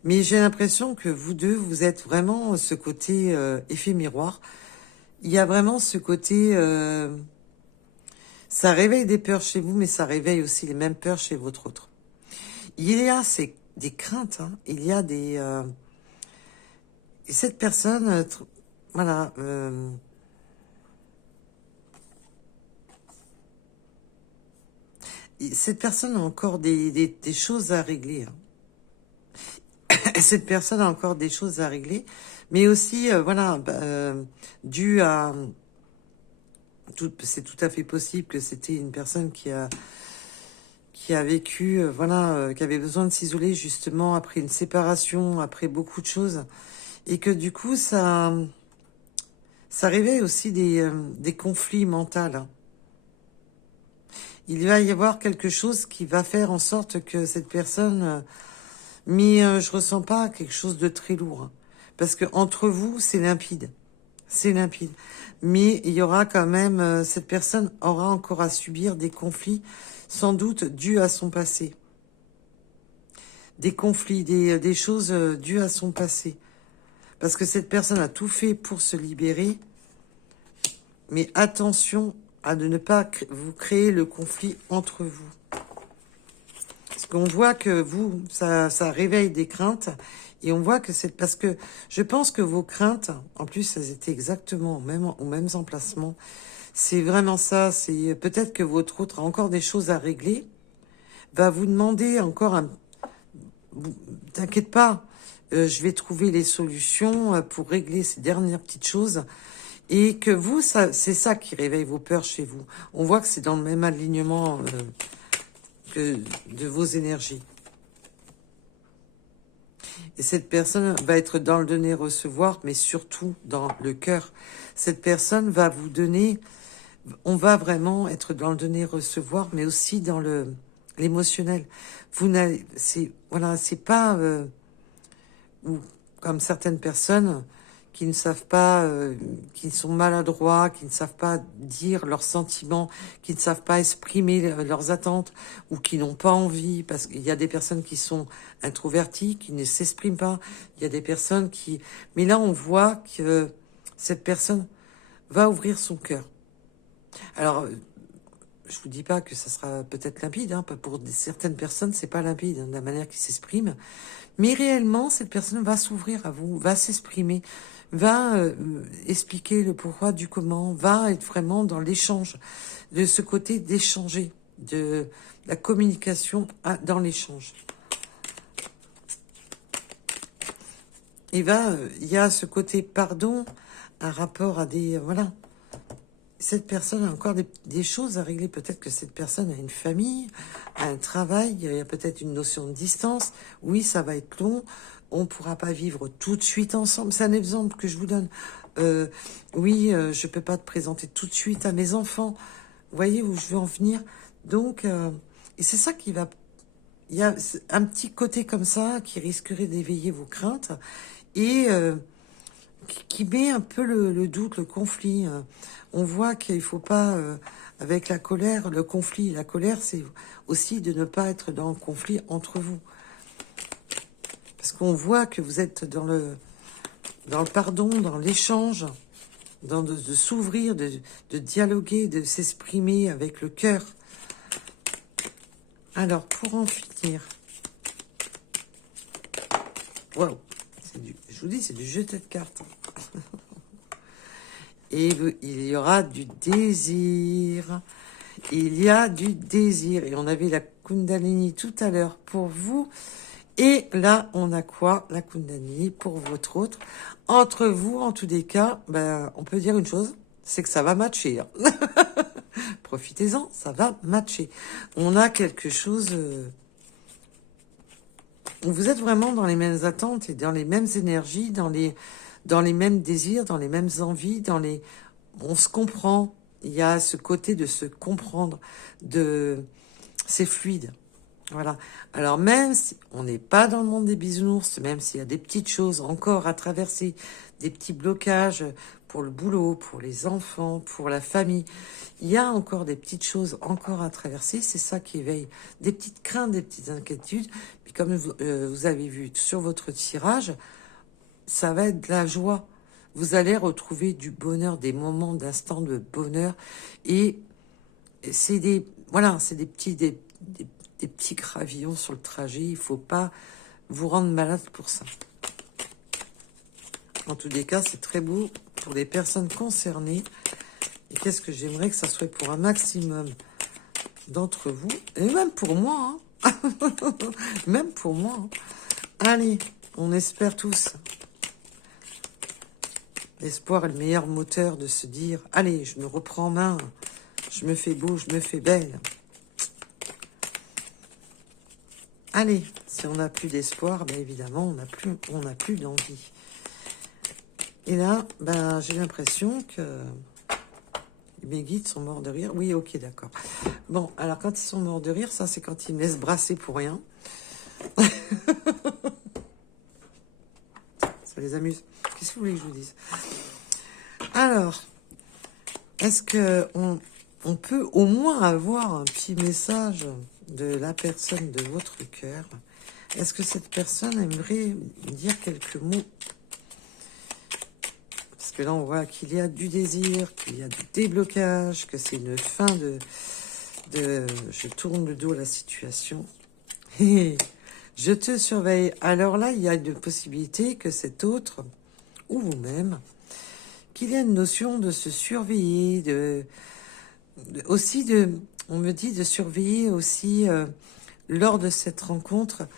Mais j'ai l'impression que vous deux, vous êtes vraiment ce côté effet miroir. Il y a vraiment ce côté, ça réveille des peurs chez vous, mais ça réveille aussi les mêmes peurs chez votre autre. Il y a des craintes, hein. Il y a et cette personne, voilà, cette personne a encore des choses à régler, hein. Cette personne a encore des choses à régler, mais aussi, voilà, dû à... C'est tout à fait possible que c'était une personne qui a vécu, voilà, qui avait besoin de s'isoler justement après une séparation, après beaucoup de choses, et que du coup, ça réveille aussi des conflits mentaux, hein. Il va y avoir quelque chose qui va faire en sorte que cette personne... mais je ressens pas quelque chose de très lourd, hein. Parce que entre vous, c'est limpide. C'est limpide. Mais il y aura quand même... cette personne aura encore à subir des conflits, sans doute dus à son passé. Des conflits, des choses dues à son passé. Parce que cette personne a tout fait pour se libérer. Mais attention à ne pas vous créer le conflit entre vous. Parce qu'on voit que vous, ça réveille des craintes. Et on voit que c'est parce que je pense que vos craintes, en plus, elles étaient exactement aux mêmes emplacements. C'est vraiment ça. C'est peut-être que votre autre a encore des choses à régler. Va vous demander encore un... T'inquiète pas, je vais trouver les solutions pour régler ces dernières petites choses. Et que vous, c'est ça qui réveille vos peurs chez vous. On voit que c'est dans le même alignement que de vos énergies. Et cette personne va être dans le donner-recevoir, mais surtout dans le cœur. Cette personne va vous donner... On va vraiment être dans le donner-recevoir, mais aussi dans l'émotionnel. Vous n'allez... Voilà, c'est pas... ou comme certaines personnes qui ne savent pas, qui sont maladroits, qui ne savent pas dire leurs sentiments, qui ne savent pas exprimer leurs attentes, ou qui n'ont pas envie, parce qu'il y a des personnes qui sont introverties, qui ne s'expriment pas, il y a des personnes qui... Mais là, on voit que cette personne va ouvrir son cœur. Alors, je vous dis pas que ça sera peut-être limpide, hein, pour certaines personnes, c'est pas limpide, hein, de la manière qu'ils s'expriment, mais réellement, cette personne va s'ouvrir à vous, va s'exprimer, va expliquer le pourquoi du comment, va être vraiment dans l'échange, de ce côté d'échanger, de la communication dans l'échange. Il y a ce côté pardon, un rapport à des... voilà. Cette personne a encore des choses à régler. Peut-être que cette personne a une famille, a un travail, il y a peut-être une notion de distance. Oui, ça va être long. On ne pourra pas vivre tout de suite ensemble. C'est un exemple que je vous donne. Oui, je ne peux pas te présenter tout de suite à mes enfants. Vous voyez où je veux en venir? Donc, et c'est ça qui va... Il y a un petit côté comme ça qui risquerait d'éveiller vos craintes et qui met un peu le doute, le conflit. On voit qu'il ne faut pas, avec la colère, le conflit. La colère, c'est aussi de ne pas être dans le conflit entre vous. Parce qu'on voit que vous êtes dans le pardon, dans l'échange, de s'ouvrir, de dialoguer, de s'exprimer avec le cœur. Alors, pour en finir... Waouh, je vous dis, c'est du jeté de cartes. Et il y aura du désir. Il y a du désir. Et on avait la Kundalini tout à l'heure pour vous. Et là, on a quoi? La Kundalini pour votre autre. Entre vous, en tous les cas, ben, on peut dire une chose, c'est que ça va matcher, hein. Profitez-en, ça va matcher. On a quelque chose... vous êtes vraiment dans les mêmes attentes et dans les mêmes énergies, dans les mêmes désirs, dans les mêmes envies, on se comprend. Il y a ce côté de se comprendre, c'est fluide. Voilà. Alors même si on n'est pas dans le monde des bisounours, même s'il y a des petites choses encore à traverser, des petits blocages pour le boulot, pour les enfants, pour la famille, il y a encore des petites choses encore à traverser. C'est ça qui éveille des petites craintes, des petites inquiétudes. Puis comme vous avez vu sur votre tirage, ça va être de la joie. Vous allez retrouver du bonheur, des moments d'instant de bonheur. Et c'est des, voilà, c'est des petits gravillons sur le trajet. Il faut pas vous rendre malade pour ça. En tous les cas, c'est très beau pour les personnes concernées. Et qu'est-ce que j'aimerais que ça soit pour un maximum d'entre vous. Et même pour moi. Hein. Même pour moi. Hein. Allez, on espère tous. L'espoir est le meilleur moteur de se dire, allez, je me reprends en main. Je me fais beau, je me fais belle. Allez, si on n'a plus d'espoir, ben évidemment, on n'a plus d'envie. Et là, ben, j'ai l'impression que mes guides sont morts de rire. Oui, ok, d'accord. Bon, alors quand ils sont morts de rire, ça c'est quand ils me laissent brasser pour rien. Ça les amuse. Qu'est-ce que vous voulez que je vous dise? Alors, est-ce que on peut au moins avoir un petit message de la personne de votre cœur? Est-ce que cette personne aimerait dire quelques mots? Parce que là, on voit qu'il y a du désir, qu'il y a du déblocage, que c'est une fin de... Je tourne le dos à la situation. Je te surveille. Alors là, il y a une possibilité que cet autre, ou vous-même, qu'il y a une notion de se surveiller, aussi on me dit de surveiller aussi lors de cette rencontre,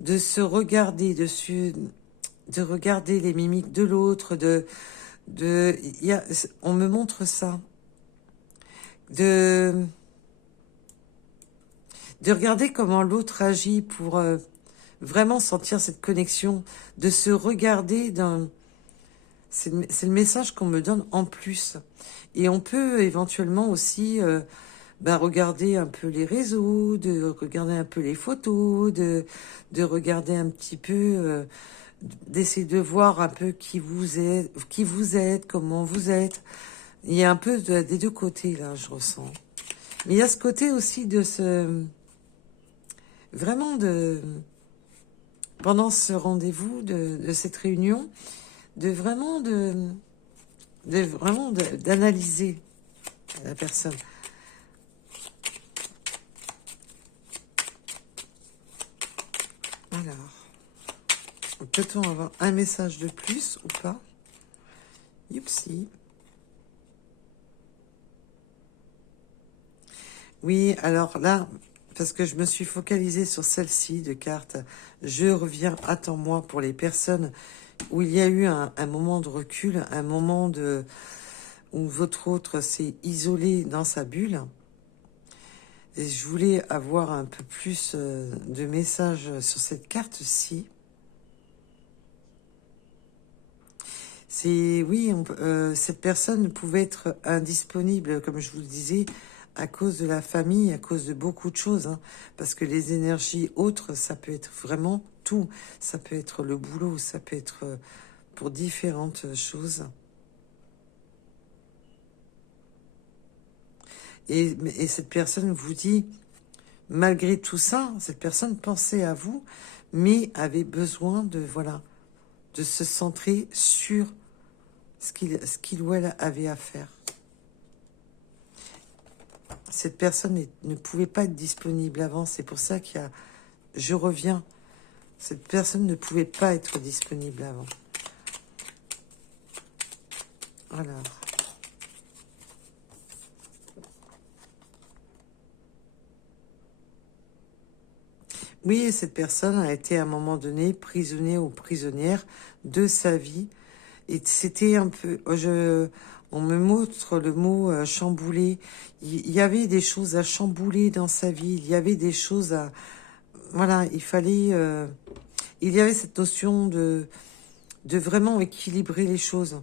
de se regarder dessus, de regarder les mimiques de l'autre, on me montre ça, de regarder comment l'autre agit pour vraiment sentir cette connexion, de se regarder c'est le message qu'on me donne en plus. Et on peut éventuellement aussi regarder un peu les réseaux, de regarder un peu les photos, de regarder un petit peu, d'essayer de voir un peu qui vous êtes, comment vous êtes. Il y a un peu des deux côtés, là, je ressens. Mais il y a ce côté aussi vraiment pendant ce rendez-vous, de cette réunion, d'analyser la personne. Alors, peut-on avoir un message de plus ou pas? Youpsi. Oui, alors là, parce que je me suis focalisée sur celle-ci de carte, je reviens, attends-moi, pour les personnes où il y a eu un moment de recul, un moment où votre autre s'est isolé dans sa bulle. Et je voulais avoir un peu plus de messages sur cette carte-ci. Oui, cette personne pouvait être indisponible, comme je vous le disais, à cause de la famille, à cause de beaucoup de choses. Hein, parce que les énergies autres, ça peut être vraiment tout. Ça peut être le boulot, ça peut être pour différentes choses. Et cette personne vous dit, malgré tout ça, cette personne pensait à vous, mais avait besoin de se centrer sur ce qu'il ou elle avait à faire. Cette personne ne pouvait pas être disponible avant, c'est pour ça je reviens. Cette personne ne pouvait pas être disponible avant. Alors. Oui, cette personne a été à un moment donné prisonnier ou prisonnière de sa vie. Et c'était un peu... on me montre le mot chamboulé. Il y avait des choses à chambouler dans sa vie. Il y avait des choses à... Voilà, il fallait... il y avait cette notion de vraiment équilibrer les choses.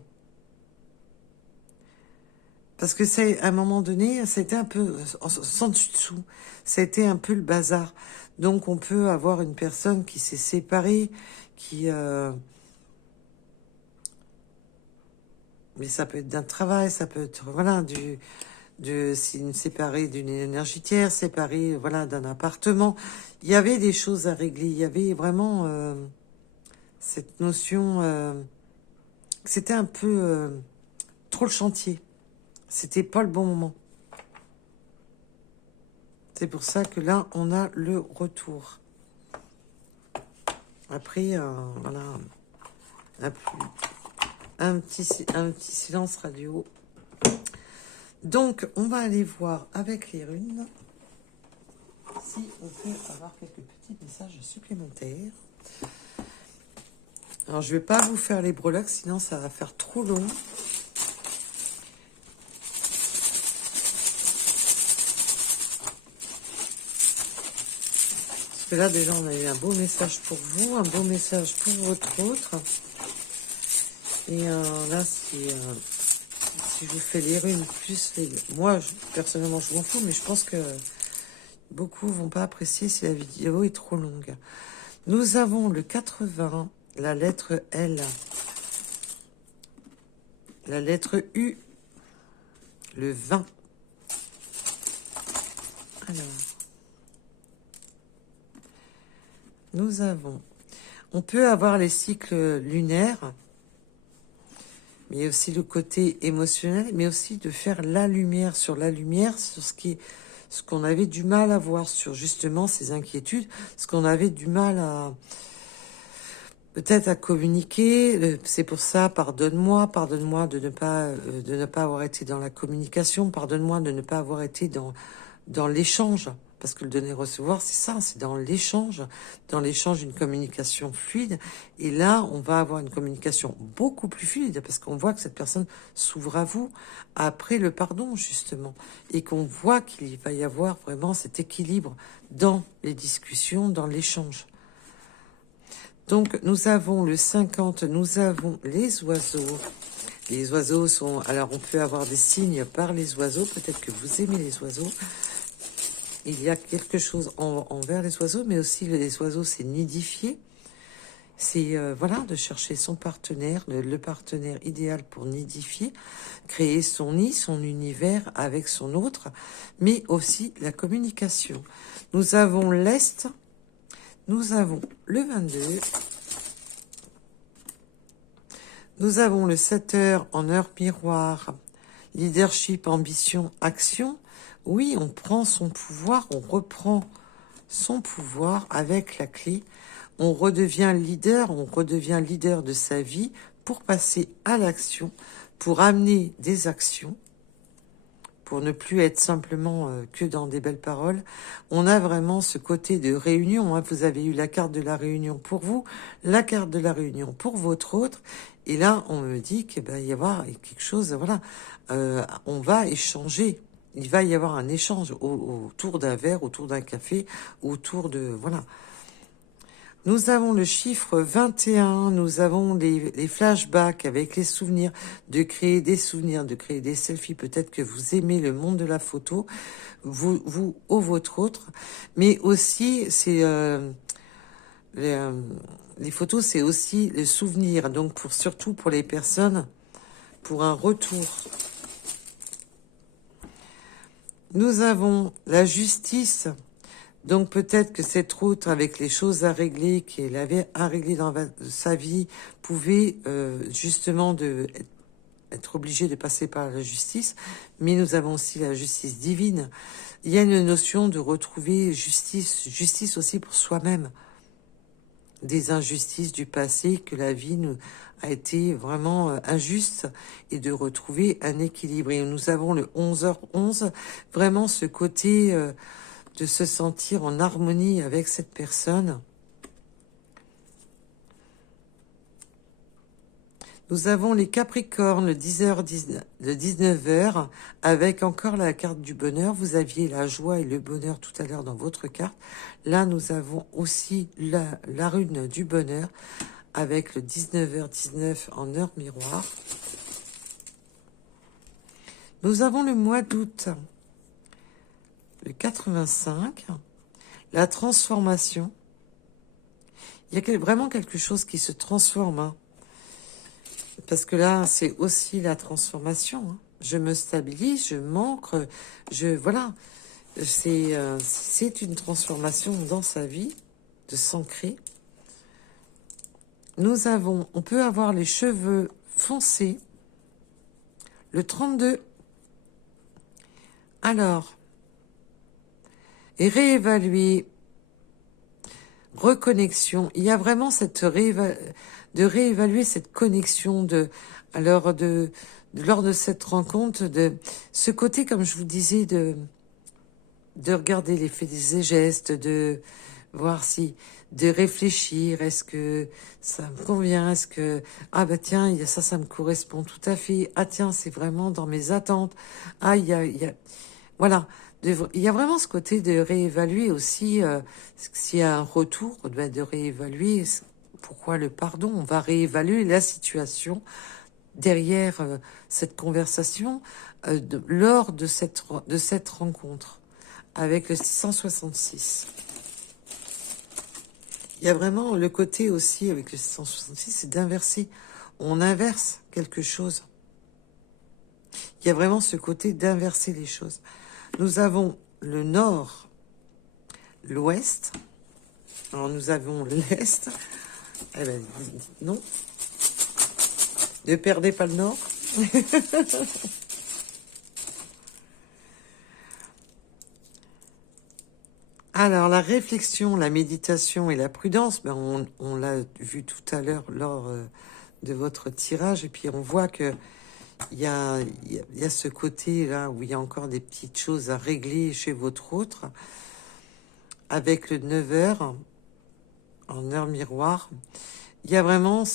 Parce que à un moment donné, ça a été un peu sans dessus dessous. Ça a été un peu le bazar. Donc on peut avoir une personne qui s'est séparée, qui... mais ça peut être d'un travail, ça peut être, voilà, séparée d'une énergétière, séparée, voilà, d'un appartement. Il y avait des choses à régler. Il y avait vraiment cette notion que c'était un peu trop le chantier. C'était pas le bon moment. C'est pour ça que là, on a le retour. Après, voilà, un petit silence radio. Donc, on va aller voir avec les runes si on peut avoir quelques petits messages supplémentaires. Alors, je vais pas vous faire les breloques, sinon ça va faire trop long. Parce que là, déjà, on a eu un beau message pour vous, un beau message pour votre autre. Et là, si je vous fais les runes plus les... Moi, personnellement, je m'en fous, mais je pense que beaucoup vont pas apprécier si la vidéo est trop longue. Nous avons le 80, la lettre L, la lettre U, le 20. Alors, nous avons... On peut avoir les cycles lunaires, mais aussi le côté émotionnel, mais aussi de faire la lumière, sur ce qu'on avait du mal à voir, sur justement ces inquiétudes, ce qu'on avait du mal à peut-être à communiquer. C'est pour ça, pardonne-moi de ne pas avoir été dans la communication, pardonne-moi de ne pas avoir été dans l'échange. Parce que le donner-recevoir, c'est ça, c'est dans l'échange, une communication fluide. Et là, on va avoir une communication beaucoup plus fluide, parce qu'on voit que cette personne s'ouvre à vous après le pardon, justement. Et qu'on voit qu'il va y avoir vraiment cet équilibre dans les discussions, dans l'échange. Donc, nous avons le 50, nous avons les oiseaux. Les oiseaux sont... Alors, on peut avoir des signes par les oiseaux. Peut-être que vous aimez les oiseaux. Il y a quelque chose envers les oiseaux, mais aussi les oiseaux, c'est nidifier. C'est voilà, de chercher son partenaire, le partenaire idéal pour nidifier, créer son nid, son univers avec son autre, mais aussi la communication. Nous avons l'Est, nous avons le 22, nous avons le 7 heures en heure miroir, leadership, ambition, action. Oui, on prend son pouvoir, on reprend son pouvoir avec la clé. On redevient leader de sa vie pour passer à l'action, pour amener des actions, pour ne plus être simplement que dans des belles paroles. On a vraiment ce côté de réunion. Hein. Vous avez eu la carte de la réunion pour vous, la carte de la réunion pour votre autre. Et là, on me dit qu'il va y avoir quelque chose, voilà, on va échanger. Il va y avoir un échange autour d'un verre, autour d'un café, autour de... Voilà. Nous avons le chiffre 21, nous avons les flashbacks avec les souvenirs, de créer des souvenirs, de créer des selfies. Peut-être que vous aimez le monde de la photo, vous ou votre autre. Mais aussi, c'est... les photos, c'est aussi le souvenir. Donc, surtout pour les personnes, pour un retour. Nous avons la justice. Donc peut-être que cette route avec les choses à régler qu'elle avait à régler dans sa vie pouvait justement être obligée de passer par la justice. Mais nous avons aussi la justice divine. Il y a une notion de retrouver justice aussi pour soi-même. Des injustices du passé, que la vie nous a été vraiment injuste, et de retrouver un équilibre. Et nous avons le 11h11, vraiment ce côté de se sentir en harmonie avec cette personne. Nous avons les Capricornes, le 19h, avec encore la carte du bonheur. Vous aviez la joie et le bonheur tout à l'heure dans votre carte. Là, nous avons aussi la rune du bonheur, avec le 19h19 en heure miroir. Nous avons le mois d'août, le 85, la transformation. Il y a vraiment quelque chose qui se transforme, hein. Parce que là, c'est aussi la transformation, hein. Je me stabilise, je m'ancre, voilà. C'est une transformation dans sa vie, de s'ancrer. On peut avoir les cheveux foncés, le 32. Alors, et réévaluer, reconnexion. Il y a vraiment de réévaluer cette connexion lors de cette rencontre, de ce côté, comme je vous disais, de regarder l'effet des gestes, de voir si, de réfléchir, est-ce que ça me convient, est-ce que, ah bah tiens, ça me correspond tout à fait, ah tiens, c'est vraiment dans mes attentes, ah, voilà, il y a vraiment ce côté de réévaluer aussi, s'il y a un retour, de réévaluer pourquoi le pardon, on va réévaluer la situation derrière cette conversation lors de cette rencontre avec le 666. Il y a vraiment le côté aussi avec le 666, c'est d'inverser. On inverse quelque chose. Il y a vraiment ce côté d'inverser les choses. Nous avons le nord, l'ouest. Alors nous avons l'est. Eh ben non. Ne perdez pas le nord. Alors, la réflexion, la méditation et la prudence, on l'a vu tout à l'heure lors de votre tirage, et puis on voit que il y a ce côté-là où il y a encore des petites choses à régler chez votre autre, avec le 9 heures, en heure miroir. Il y a vraiment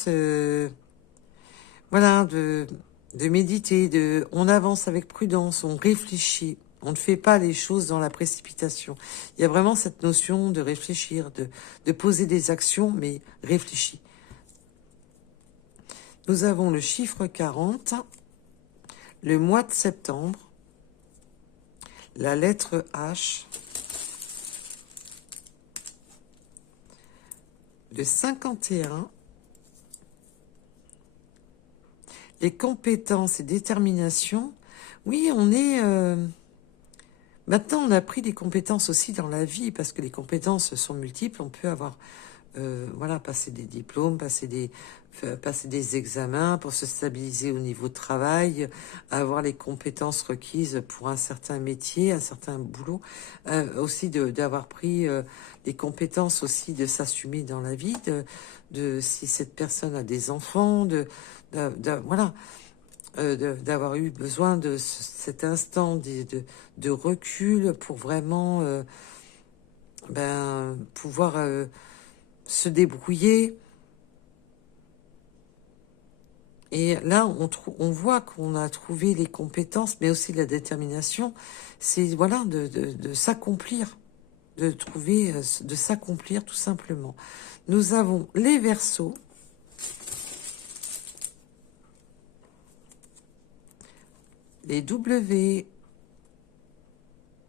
voilà, de méditer, on avance avec prudence, on réfléchit. On ne fait pas les choses dans la précipitation. Il y a vraiment cette notion de réfléchir, de poser des actions, mais réfléchis. Nous avons le chiffre 40, le mois de septembre, la lettre H, le 51, les compétences et détermination. Oui, on est... Maintenant, on a pris des compétences aussi dans la vie, parce que les compétences sont multiples. On peut avoir, voilà, passer des diplômes, passer des examens pour se stabiliser au niveau de travail, avoir les compétences requises pour un certain métier, un certain boulot. Aussi d'avoir pris les compétences aussi de s'assumer dans la vie, si cette personne a des enfants, voilà. D'avoir eu besoin de cet instant de recul pour vraiment pouvoir se débrouiller. Et là, on voit qu'on a trouvé les compétences, mais aussi la détermination. C'est voilà de s'accomplir, de s'accomplir tout simplement. Nous avons les Verseaux. Les W,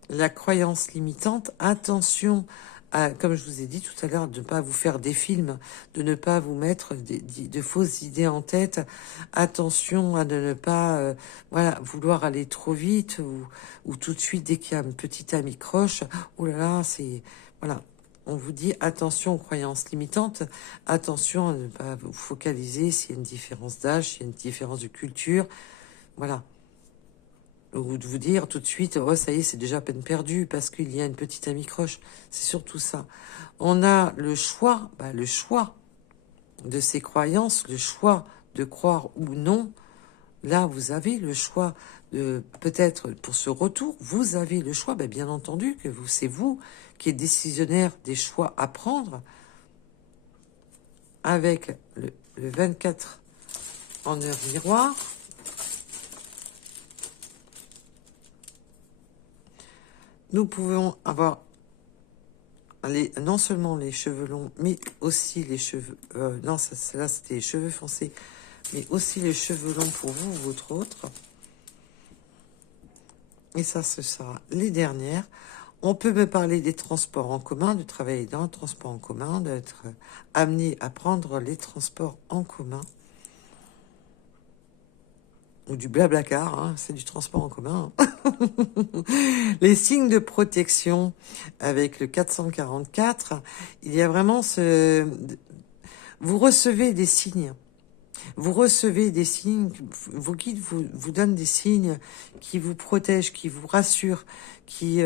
la croyance limitante, attention à, comme je vous ai dit tout à l'heure, de ne pas vous faire des films, de ne pas vous mettre de fausses idées en tête, attention à de ne pas voilà, vouloir aller trop vite ou tout de suite dès qu'il y a une petite amie croche, oh là là, c'est... Voilà, on vous dit attention aux croyances limitantes, attention à ne pas vous focaliser s'il y a une différence d'âge, s'il y a une différence de culture, voilà. Ou de vous dire tout de suite, oh ça y est, c'est déjà peine perdue parce qu'il y a une petite amie croche. C'est surtout ça. On a le choix de ces croyances, le choix de croire ou non. Là, vous avez le choix de, peut-être pour ce retour, vous avez le choix, bien entendu, que c'est vous qui êtes décisionnaire des choix à prendre. Avec le 24 en heure miroir. Nous pouvons avoir non seulement les cheveux longs, mais aussi les cheveux... non, là, c'était les cheveux foncés, mais aussi les cheveux longs pour vous ou votre autre. Et ça, ce sera les dernières. On peut me parler des transports en commun, de travailler dans le transport en commun, d'être amené à prendre les transports en commun. Ou du blablacar, hein, c'est du transport en commun. Les signes de protection avec le 444, il y a vraiment ce... Vous recevez des signes. Vous recevez des signes, vos guides vous donnent des signes qui vous protègent, qui vous rassurent, qui,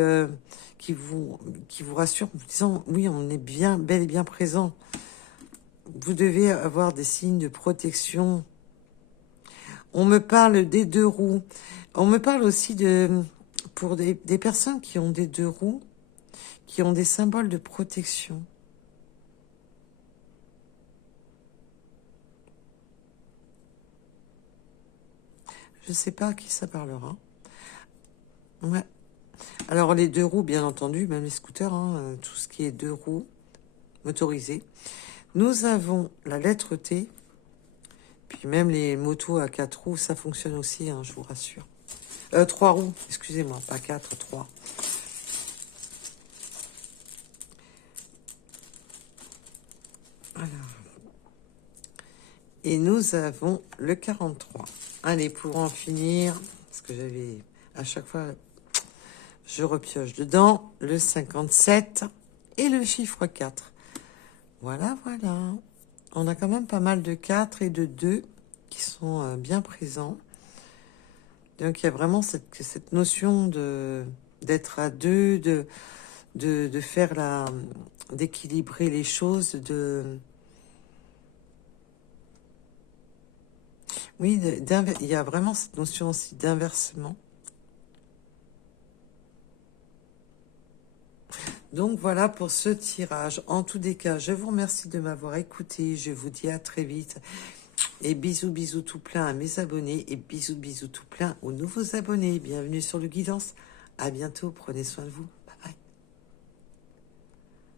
qui, vous, qui vous rassurent en vous disant, oui, on est bien, bel et bien présent. Vous devez avoir des signes de protection. On me parle des 2 roues. On me parle aussi pour des personnes qui ont des 2 roues, qui ont des symboles de protection. Je ne sais pas à qui ça parlera. Ouais. Alors les 2 roues, bien entendu, même les scooters, hein, tout ce qui est 2 roues motorisées. Nous avons la lettre T. Puis même les motos à 4 roues, ça fonctionne aussi, hein, je vous rassure. 3 roues, excusez-moi, pas 4, 3. Alors. Et nous avons le 43. Allez, pour en finir, parce que j'avais à chaque fois, je repioche dedans, le 57 et le chiffre 4. Voilà, voilà. On a quand même pas mal de 4 et de 2 qui sont bien présents. Donc il y a vraiment cette notion d'être à 2, de faire d'équilibrer les choses, oui, il y a vraiment cette notion aussi d'inversement. Donc voilà pour ce tirage. En tous les cas, je vous remercie de m'avoir écouté. Je vous dis à très vite. Et bisous, bisous tout plein à mes abonnés. Et bisous, bisous tout plein aux nouveaux abonnés. Bienvenue sur le Guidance. À bientôt. Prenez soin de vous.